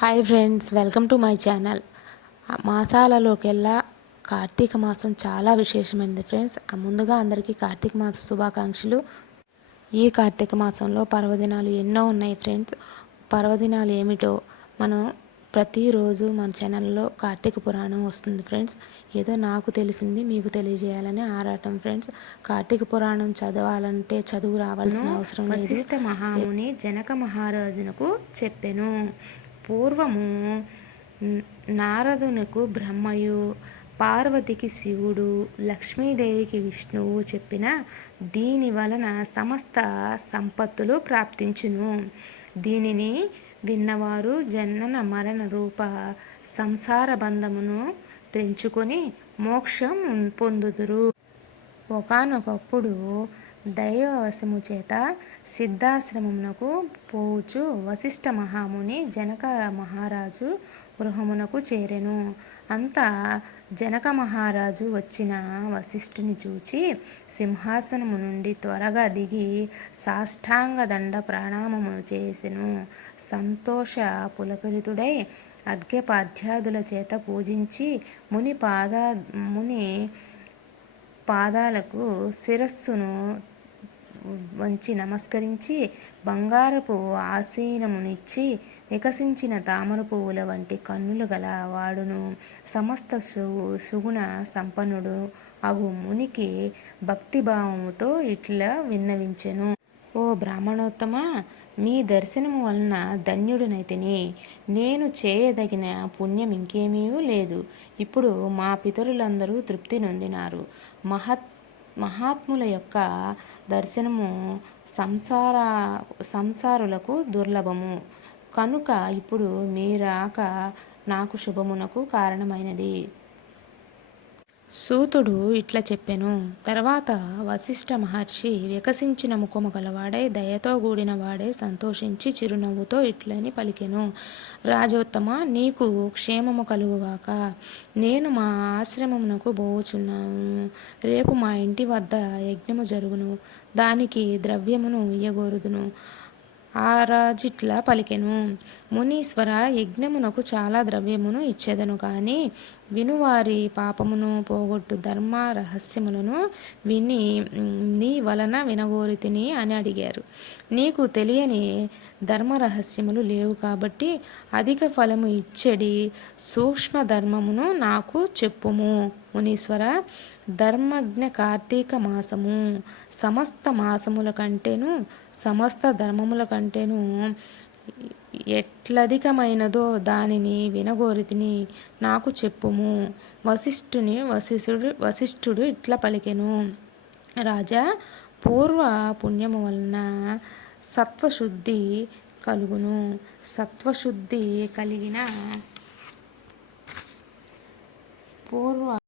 Hi friends welcome to my channel మాసాలలోకెల్లా Karthika మాసం చాలా విశేషమైనది friends ముందుగా అందరికీ కార్తీక మాస శుభాకాంక్షలు. ఈ కార్తీక మాసంలో పర్వదినాలు ఎన్నో ఉన్నాయి ఫ్రెండ్స్ పర్వదినాలు ఏమిటో మనం ప్రతిరోజు మన ఛానల్లో కార్తీక పురాణం వస్తుంది ఫ్రెండ్స్ ఏదో నాకు తెలిసింది మీకు తెలియజేయాలని ఆరాటం ఫ్రెండ్స్ కార్తీక పురాణం చదవాలంటే చదువు రావాల్సిన అవసరం లేదు. మహాముని జనక మహారాజునకు చెప్పెను. పూర్వము నారదునకు బ్రహ్మయు పార్వతికి శివుడు లక్ష్మీదేవికి విష్ణువు చెప్పిన దీని వలన సమస్త సంపత్తులు ప్రాప్తించును. దీనిని విన్నవారు జనన మరణ రూప సంసార బంధమును తెంచుకొని మోక్షం పొందుదురు. ఒకానొకప్పుడు దైవవశము చేత సిద్ధాశ్రమమునకు పోవుచు వశిష్ఠ మహాముని జనక మహారాజు గృహమునకు చేరెను. అంతా జనక మహారాజు వచ్చిన వశిష్ఠుని చూచి సింహాసనము నుండి త్వరగా దిగి సాష్టాంగ దండ ప్రణామమును చేసెను. సంతోష పులకరితుడై అర్ఘ్యపాధ్యాదుల చేత పూజించి ముని పాద ముని పాదాలకు శిరస్సును వంచి నమస్కరించి బంగారపు ఆసీనమునిచ్చి వికసించిన తామర పువ్వుల వంటి కన్నులు గల వాడును. సమస్త సు సుగుణ సంపన్నుడు అగు మునికి భక్తిభావముతో ఇట్లా విన్నవించెను. ఓ బ్రాహ్మణోత్తమ మీ దర్శనము వలన ధన్యుడినైతిని. నేను చేయదగిన పుణ్యం ఇంకేమీ లేదు. ఇప్పుడు మా పితరులందరూ తృప్తి నొందినారు. మహత్ మహాత్ముల యొక్క దర్శనము సంసార సంసారులకు దుర్లభము. కనుక ఇప్పుడు మీరాక నాకు శుభమునకు కారణమైనది. సూతుడు ఇట్లా చెప్పెను. తర్వాత వశిష్ఠ మహర్షి వికసించిన ముఖము గలవాడై దయతో కూడిన వాడే సంతోషించి చిరునవ్వుతో ఇట్లని పలికెను. రాజోత్తమ నీకు క్షేమము కలుగుగాక నేను మా ఆశ్రమమునకు పోవుచున్నాను. రేపు మా ఇంటి వద్ద యజ్ఞము జరుగును. దానికి ద్రవ్యమును ఇయ్యగోరుదును. ఆ పలికెను. మునీశ్వర యజ్ఞమునకు చాలా ద్రవ్యమును ఇచ్చేదను కానీ వినువారి పాపమును పోగొట్టు ధర్మ రహస్యములను విని నీ వలన వినగోరితిని అని అడిగారు. నీకు తెలియని ధర్మ రహస్యములు లేవు కాబట్టి అధిక ఫలము ఇచ్చడి సూక్ష్మ ధర్మమును నాకు చెప్పుము. మునీశ్వర ధర్మజ్ఞ కార్తీక మాసము. సమస్త మాసముల కంటేను సమస్త ధర్మముల కంటేను ఎట్లధికమైనదో దానిని వినగోరితిని నాకు చెప్పుము. వశిష్ఠుని వశిష్ఠుడు వశిష్ఠుడు ఇట్లా పలికెను. రాజా పూర్వ పుణ్యము వలన సత్వశుద్ధి కలుగును. సత్వశుద్ధి కలిగిన పూర్వ